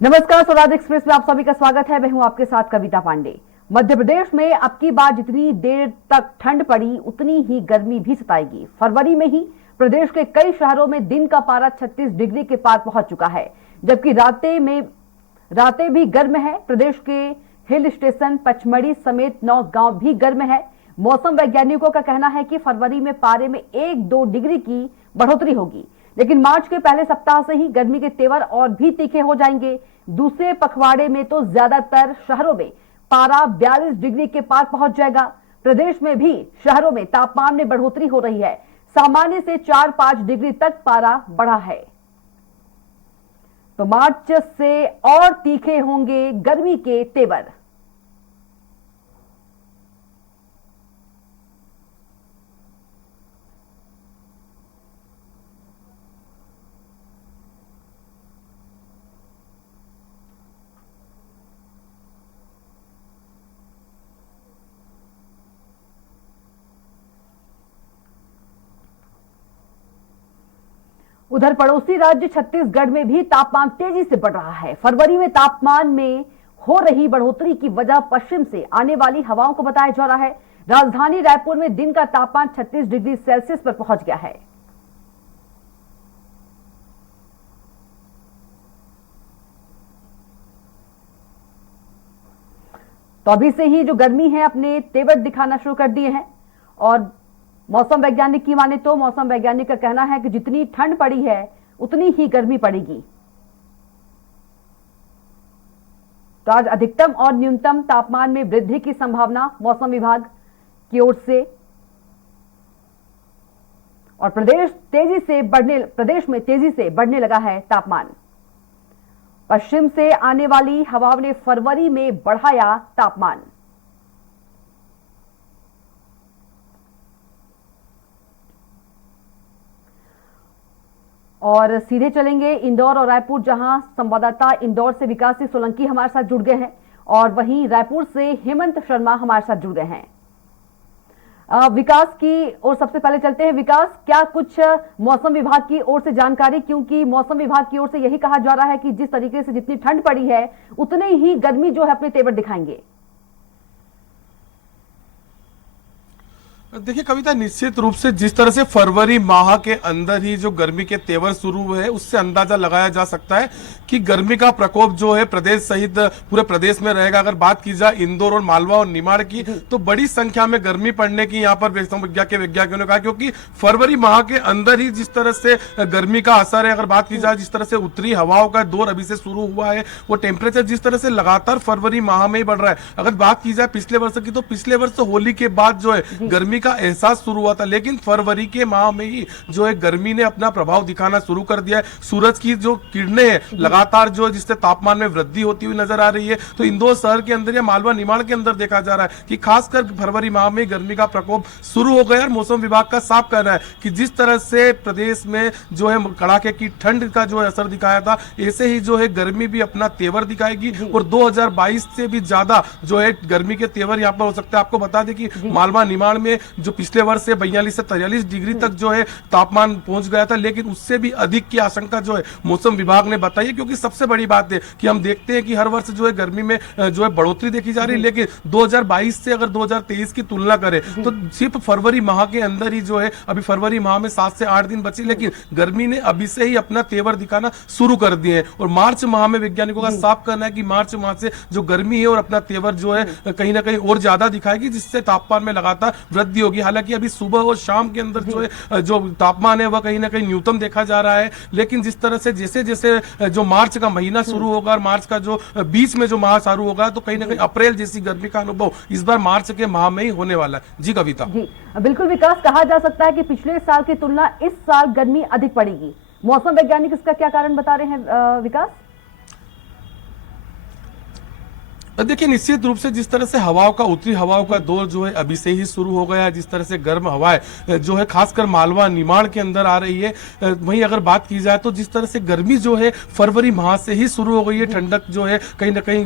नमस्कार, स्वराज एक्सप्रेस में आप सभी का स्वागत है। मैं हूं आपके साथ कविता पांडे। मध्य प्रदेश में अब की बार जितनी देर तक ठंड पड़ी उतनी ही गर्मी भी सताएगी। फरवरी में ही प्रदेश के कई शहरों में दिन का पारा 36 डिग्री के पार पहुंच चुका है, जबकि रातें भी गर्म है। प्रदेश के हिल स्टेशन पचमढ़ी समेत 9 गांव भी गर्म है। मौसम वैज्ञानिकों का कहना है कि फरवरी में पारे में 1-2 डिग्री की बढ़ोतरी होगी, लेकिन मार्च के पहले सप्ताह से ही गर्मी के तेवर और भी तीखे हो जाएंगे। दूसरे पखवाड़े में तो ज्यादातर शहरों में पारा 42 डिग्री के पार पहुंच जाएगा। प्रदेश में भी शहरों में तापमान में बढ़ोतरी हो रही है। सामान्य से 4-5 डिग्री तक पारा बढ़ा है। तो मार्च से और तीखे होंगे गर्मी के तेवर। उधर पड़ोसी राज्य छत्तीसगढ़ में भी तापमान तेजी से बढ़ रहा है। फरवरी में तापमान में हो रही बढ़ोतरी की वजह पश्चिम से आने वाली हवाओं को बताया जा रहा है। राजधानी रायपुर में दिन का तापमान 36 डिग्री सेल्सियस पर पहुंच गया है। तो अभी से ही जो गर्मी है अपने तेवर दिखाना शुरू कर दिए हैं। और मौसम वैज्ञानिक की माने तो मौसम वैज्ञानिक का कहना है कि जितनी ठंड पड़ी है उतनी ही गर्मी पड़ेगी। तो आज अधिकतम और न्यूनतम तापमान में वृद्धि की संभावना मौसम विभाग की ओर से। और प्रदेश में तेजी से बढ़ने लगा है तापमान। पश्चिम से आने वाली हवाओं ने फरवरी में बढ़ाया तापमान। और सीधे चलेंगे इंदौर और रायपुर, जहां संवाददाता इंदौर से विकास सिंह सोलंकी हमारे साथ जुड़ गए हैं और वहीं रायपुर से हेमंत शर्मा हमारे साथ जुड़ गए हैं। विकास की ओर सबसे पहले चलते हैं। विकास, क्या कुछ मौसम विभाग की ओर से जानकारी, क्योंकि मौसम विभाग की ओर से यही कहा जा रहा है कि जिस तरीके से जितनी ठंड पड़ी है उतने ही गर्मी जो है अपने तेवर दिखाएंगे। देखिए कविता, निश्चित रूप से जिस तरह से फरवरी माह के अंदर ही जो गर्मी के तेवर शुरू हुए हैं उससे अंदाजा लगाया जा सकता है कि गर्मी का प्रकोप जो है प्रदेश सहित पूरे प्रदेश में रहेगा। अगर बात की जाए इंदौर और मालवा और निमाड़ की, तो बड़ी संख्या में गर्मी पड़ने की यहाँ पर वैज्ञानिकों ने कहा, क्योंकि फरवरी माह के अंदर ही जिस तरह से गर्मी का असर है। अगर बात की जाए जिस तरह से उत्तरी हवाओं का दौर अभी से शुरू हुआ है, वो टेम्परेचर जिस तरह से लगातार फरवरी माह में ही बढ़ रहा है। अगर बात की जाए पिछले वर्ष की, तो पिछले वर्ष होली के बाद जो है गर्मी का एहसास शुरू हुआ था, लेकिन फरवरी के माह में ही जो है गर्मी ने अपना प्रभाव दिखाना शुरू कर दिया है। सूरज की जो किरणें हैं लगातार जो है जिससे तापमान में वृद्धि होती हुई नजर आ रही है। तो इंदौर शहर के अंदर या मालवा निमाड़ के अंदर देखा जा रहा है कि खासकर फरवरी माह में गर्मी का प्रकोप शुरू हो गया। और मौसम विभाग का साफ कहना है कि जिस तरह से प्रदेश में जो है कड़ाके की ठंड का जो है असर दिखाया था, ऐसे ही जो है गर्मी भी अपना तेवर दिखाएगी और 2022 से भी ज्यादा जो है गर्मी के तेवर यहाँ पर हो सकता है। आपको बता दें कि मालवा निमाड़ में जो पिछले वर्ष से 42 से 43 डिग्री तक जो है तापमान पहुंच गया था, लेकिन उससे भी अधिक की आशंका जो है मौसम विभाग ने बताई है। क्योंकि सबसे बड़ी बात है कि हम देखते हैं कि हर वर्ष जो है गर्मी में जो है बढ़ोतरी देखी जा रही है, लेकिन 2022 से अगर 2023 की तुलना करें तो सिर्फ फरवरी माह के अंदर ही जो है, अभी फरवरी माह में 7 से 8 दिन बचे, लेकिन गर्मी ने अभी से ही अपना तेवर दिखाना शुरू कर दिए हैं। और मार्च माह में वैज्ञानिकों का साफ कहना है कि मार्च माह से जो गर्मी है और अपना तेवर जो है कहीं ना कहीं और ज्यादा दिखाएगी, जिससे तापमान में लगातार वृद्धि होगी। हालांकि अभी सुबह और शाम के अंदर जो है जो तापमान है वह कहीं ना कहीं न्यूनतम देखा जा रहा है, लेकिन जिस तरह से जैसे जैसे जो मार्च का महीना शुरू होगा और मार्च का जो बीच में जो माह शुरू होगा, तो कहीं ना कहीं अप्रैल जैसी गर्मी का अनुभव इस बार मार्च के माह में ही होने वाला है। जी कविता। जी बिल्कुल विकास, कहा जा सकता है कि पिछले साल की तुलना इस साल गर्मी अधिक पड़ेगी। मौसम वैज्ञानिक इसका क्या कारण बता रहे हैं विकास? देखिए निश्चित रूप से जिस तरह से हवाओं का उत्तरी हवाओं का दौर जो है अभी से ही शुरू हो गया है, जिस तरह से गर्म हवाएं जो है खासकर मालवा निमाड़ के अंदर आ रही है, वहीं अगर बात की जाए तो जिस तरह से गर्मी जो है फरवरी माह से ही शुरू हो गई है, ठंडक जो है कहीं ना कहीं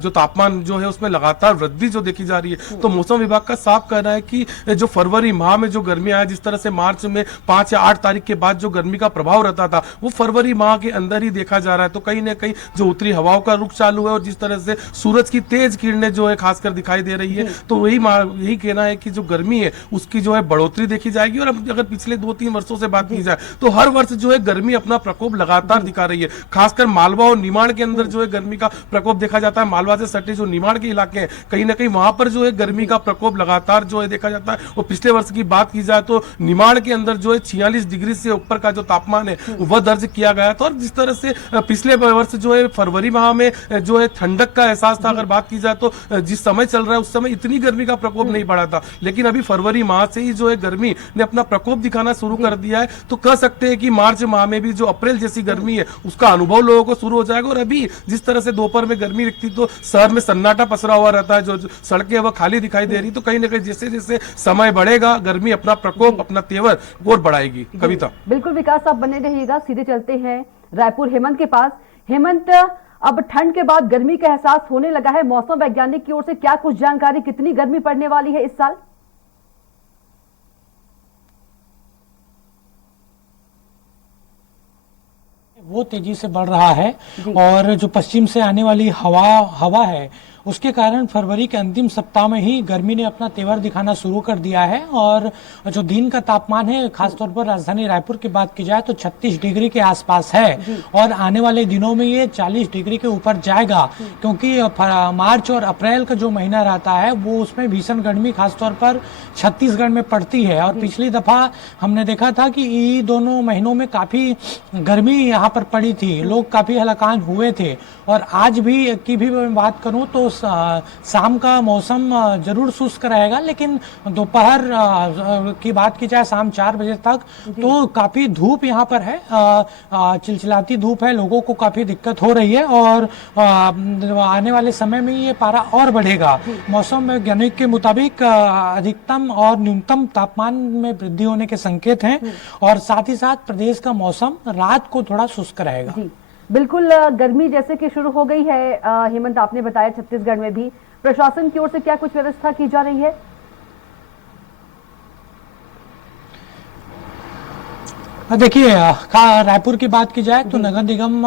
जो तापमान जो है उसमें लगातार वृद्धि जो देखी जा रही है। तो मौसम विभाग का साफ कहना है कि जो फरवरी माह में जो गर्मी आया, जिस तरह से मार्च में 5 या 8 तारीख के बाद जो गर्मी का प्रभाव रहता था वो फरवरी माह के अंदर ही देखा जा रहा है। तो कहीं ना कहीं जो उत्तरी हवाओं का रुख चालू है और जिस तरह से सूरज की तेज किरणें जो है खासकर दिखाई दे रही है, तो यही कहना है कि जो गर्मी है उसकी जो है बढ़ोतरी देखी जाएगी। और अगर पिछले 2-3 वर्षों से बात की जाए तो हर वर्ष जो है गर्मी अपना प्रकोप लगातार दिखा रही है। खासकर मालवा और निमाड़ के अंदर जो है गर्मी का प्रकोप देखा जाता है। मालवा से सटे जो निमाड़ के इलाके हैं कहीं ना कहीं वहां पर जो है गर्मी का प्रकोप लगातार जो है देखा जाता है। और पिछले वर्ष की बात की जाए तो निमाड़ के अंदर जो है 46 डिग्री से ऊपर का जो तापमान है वह दर्ज किया गया था। और जिस तरह से पिछले वर्ष जो है फरवरी माह में जो है ठंडक का एहसास था, अगर बात की जाए तो जिस समय चल रहा है उस समय इतनी गर्मी का प्रकोप नहीं बढ़ा था, लेकिन अभी फरवरी माह से ही जो है गर्मी ने अपना प्रकोप दिखाना शुरू कर दिया है। तो कह सकते हैं कि मार्च माह में भी जो अप्रैल जैसी गर्मी है उसका अनुभव लोगों को शुरू हो जाएगा। और अभी जिस तरह से दोपहर में गर्मी दिखती तो शहर में सन्नाटा पसरा हुआ रहता है, जो सड़कें वह खाली दिखाई दे रही, तो कहीं ना कहीं जैसे जैसे समय बढ़ेगा गर्मी अपना प्रकोप अपना तेवर और बढ़ाएगी। कविता बिल्कुल विकास, आप बने रहिएगा। सीधे चलते हैं रायपुर हेमंत के पास। हेमंत, अब ठंड के बाद गर्मी का एहसास होने लगा है, मौसम वैज्ञानिक की ओर से क्या कुछ जानकारी, कितनी गर्मी पड़ने वाली है इस साल? वो तेजी से बढ़ रहा है और जो पश्चिम से आने वाली हवा है उसके कारण फरवरी के अंतिम सप्ताह में ही गर्मी ने अपना तेवर दिखाना शुरू कर दिया है। और जो दिन का तापमान है खासतौर पर राजधानी रायपुर की बात की जाए तो 36 डिग्री के आसपास है और आने वाले दिनों में ये 40 डिग्री के ऊपर जाएगा, क्योंकि मार्च और अप्रैल का जो महीना रहता है वो उसमें भीषण गर्मी खासतौर पर छत्तीसगढ़ में पड़ती है। और पिछली दफा हमने देखा था कि ये दोनों महीनों में काफी गर्मी यहाँ पर पड़ी थी, लोग काफी हलाकान हुए थे। और आज भी की भी मैं बात करूं तो शाम का मौसम जरूर शुष्क रहेगा, लेकिन दोपहर की बात की जाए शाम 4 बजे तक तो काफी धूप यहाँ पर है, चिलचिलाती धूप है, लोगों को काफी दिक्कत हो रही है। और आने वाले समय में ये पारा और बढ़ेगा। मौसम वैज्ञानिक के मुताबिक अधिकतम और न्यूनतम तापमान में वृद्धि होने के संकेत हैं और साथ ही साथ प्रदेश का मौसम रात को थोड़ा शुष्क रहेगा। बिल्कुल, गर्मी जैसे कि शुरू हो गई है हेमंत, आपने बताया छत्तीसगढ़ में भी प्रशासन की ओर से क्या कुछ व्यवस्था की जा रही है? देखिए, रायपुर की बात की जाए तो नगर निगम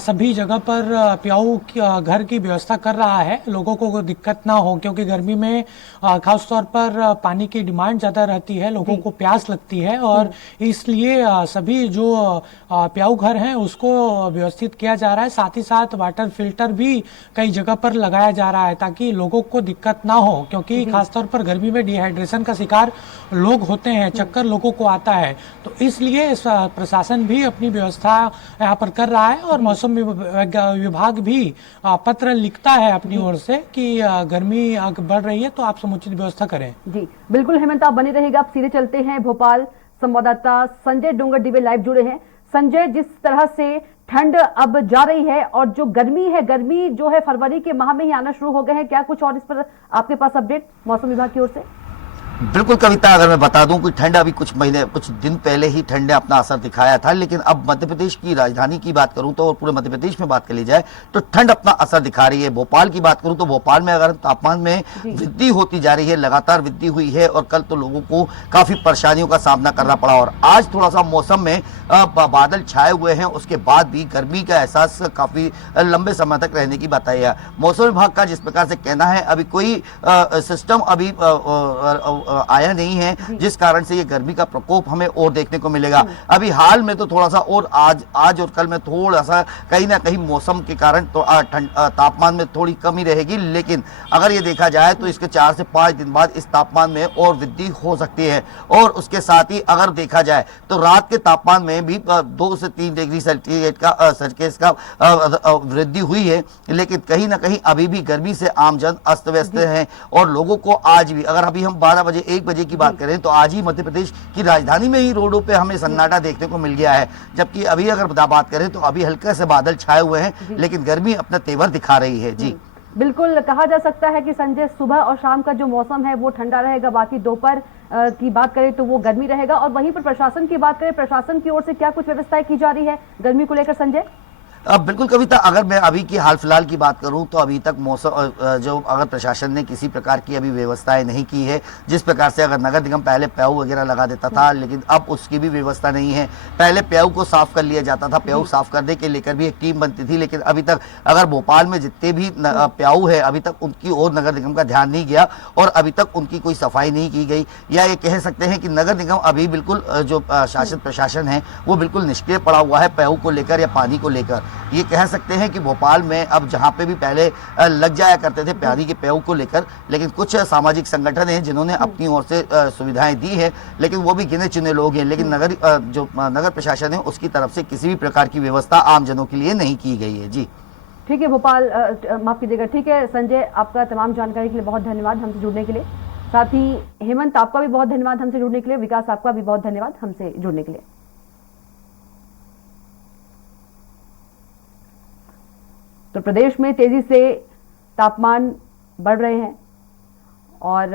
सभी जगह पर प्याऊ घर की व्यवस्था कर रहा है, लोगों को दिक्कत ना हो, क्योंकि गर्मी में खासतौर पर पानी की डिमांड ज्यादा रहती है, लोगों को प्यास लगती है और इसलिए सभी जो प्याऊ घर हैं उसको व्यवस्थित किया जा रहा है। साथ ही साथ वाटर फिल्टर भी कई जगह पर लगाया जा रहा है ताकि लोगों को दिक्कत ना हो, क्योंकि खासतौर पर गर्मी में डिहाइड्रेशन का शिकार लोग होते हैं, चक्कर लोगों को आता है। तो इसलिए प्रशासन भी अपनी व्यवस्था यहाँ पर कर रहा है और मौसम विभाग भी पत्र लिखता है अपनी ओर से कि गर्मी बढ़ रही है तो आप समुचित व्यवस्था करें। जी बिल्कुल हेमंत, आप बने रहेगा। आप सीधे चलते हैं भोपाल। संवाददाता संजय डोंगरडीबे लाइव जुड़े हैं। संजय, जिस तरह से ठंड अब जा रही है और जो गर्मी है, गर्मी जो है फरवरी के माह में ही आना शुरू हो गए हैं, क्या कुछ और इस पर आपके पास अपडेट मौसम विभाग की ओर से? बिल्कुल कविता, अगर मैं बता दूं कि ठंड अभी कुछ दिन पहले ही ठंड ने अपना असर दिखाया था, लेकिन अब मध्य प्रदेश की राजधानी की बात करूं तो और पूरे मध्य प्रदेश में बात कर ली जाए तो ठंड अपना असर दिखा रही है। भोपाल की बात करूं तो भोपाल में अगर तापमान में वृद्धि होती जा रही है, लगातार वृद्धि हुई है और कल तो लोगों को काफी परेशानियों का सामना करना पड़ा। और आज थोड़ा सा मौसम में बादल छाए हुए हैं, उसके बाद भी गर्मी का एहसास काफी लंबे समय तक रहने की बताई है। मौसम विभाग का जिस प्रकार से कहना है, अभी कोई सिस्टम अभी आया नहीं है जिस कारण से ये गर्मी का प्रकोप हमें और देखने को मिलेगा। अभी हाल में तो थोड़ा सा और आज और कल में थोड़ा सा कहीं ना कहीं मौसम के कारण तो तापमान में थोड़ी कमी रहेगी, लेकिन अगर ये देखा जाए तो इसके 4 से 5 दिन बाद इस तापमान में और वृद्धि हो सकती है। और उसके साथ ही अगर देखा जाए तो रात के तापमान में भी 2 से 3 डिग्री सेल्सियस का वृद्धि हुई है, लेकिन कहीं ना कहीं अभी भी गर्मी से आमजन अस्त व्यस्त है। और लोगों को आज भी, अगर अभी हम 12 बजे 1 बजे की बात करें तो आज ही मध्य प्रदेश की राजधानी में ही रोडों पे हमें सन्नाटा देखने को मिल गया है, जबकि अभी अगर बात करें तो अभी हल्के से बादल छाए हुए हैं, लेकिन गर्मी अपना तेवर दिखा रही है। जी बिल्कुल कहा जा सकता है कि संजय सुबह और शाम का जो मौसम है वो ठंडा रहेगा, बाकी दोपहर की बात करें तो वो गर्मी रहेगा। और वहीं पर प्रशासन की बात करें, प्रशासन की ओर से क्या कुछ व्यवस्थाएं की जा रही है गर्मी को लेकर संजय? बिल्कुल कविता, अगर मैं अभी की हाल फिलहाल की बात करूं तो अभी तक मौसम जो अगर प्रशासन ने किसी प्रकार की अभी व्यवस्थाएं नहीं की है, जिस प्रकार से अगर नगर निगम पहले प्याऊ वगैरह लगा देता था, लेकिन अब उसकी भी व्यवस्था नहीं है। पहले प्याऊ को साफ कर लिया जाता था, प्याऊ साफ करने के लेकर भी एक टीम बनती थी, लेकिन अभी तक अगर भोपाल में जितने भी प्याऊ है अभी तक उनकी ओर नगर निगम का ध्यान नहीं गया और अभी तक उनकी कोई सफाई नहीं की गई। या ये कह सकते हैं कि नगर निगम अभी बिल्कुल जो शासन प्रशासन है वो बिल्कुल निष्क्रिय पड़ा हुआ है प्याऊ को लेकर या पानी को लेकर। ये कह सकते हैं कि भोपाल में अब जहां पे भी पहले लग जाया करते थे पानी के प्याऊ को लेकर, लेकिन कुछ सामाजिक संगठन हैं जिन्होंने अपनी ओर से सुविधाएं दी है, लेकिन वो भी गिने चुने लोग हैं। लेकिन नगर प्रशासन है उसकी तरफ से किसी भी प्रकार की व्यवस्था आम जनों के लिए नहीं की गई है। जी ठीक है भोपाल, माफ कीजिएगा। ठीक है संजय, आपका तमाम जानकारी के लिए बहुत धन्यवाद हमसे जुड़ने के लिए। साथ ही हेमंत, आपका भी बहुत धन्यवाद हमसे जुड़ने के लिए। विकास, आपका भी बहुत धन्यवाद हमसे जुड़ने के लिए। तो प्रदेश में तेजी से तापमान बढ़ रहे हैं और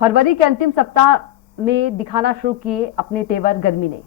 फरवरी के अंतिम सप्ताह में दिखाना शुरू किए अपने तेवर गर्मी ने।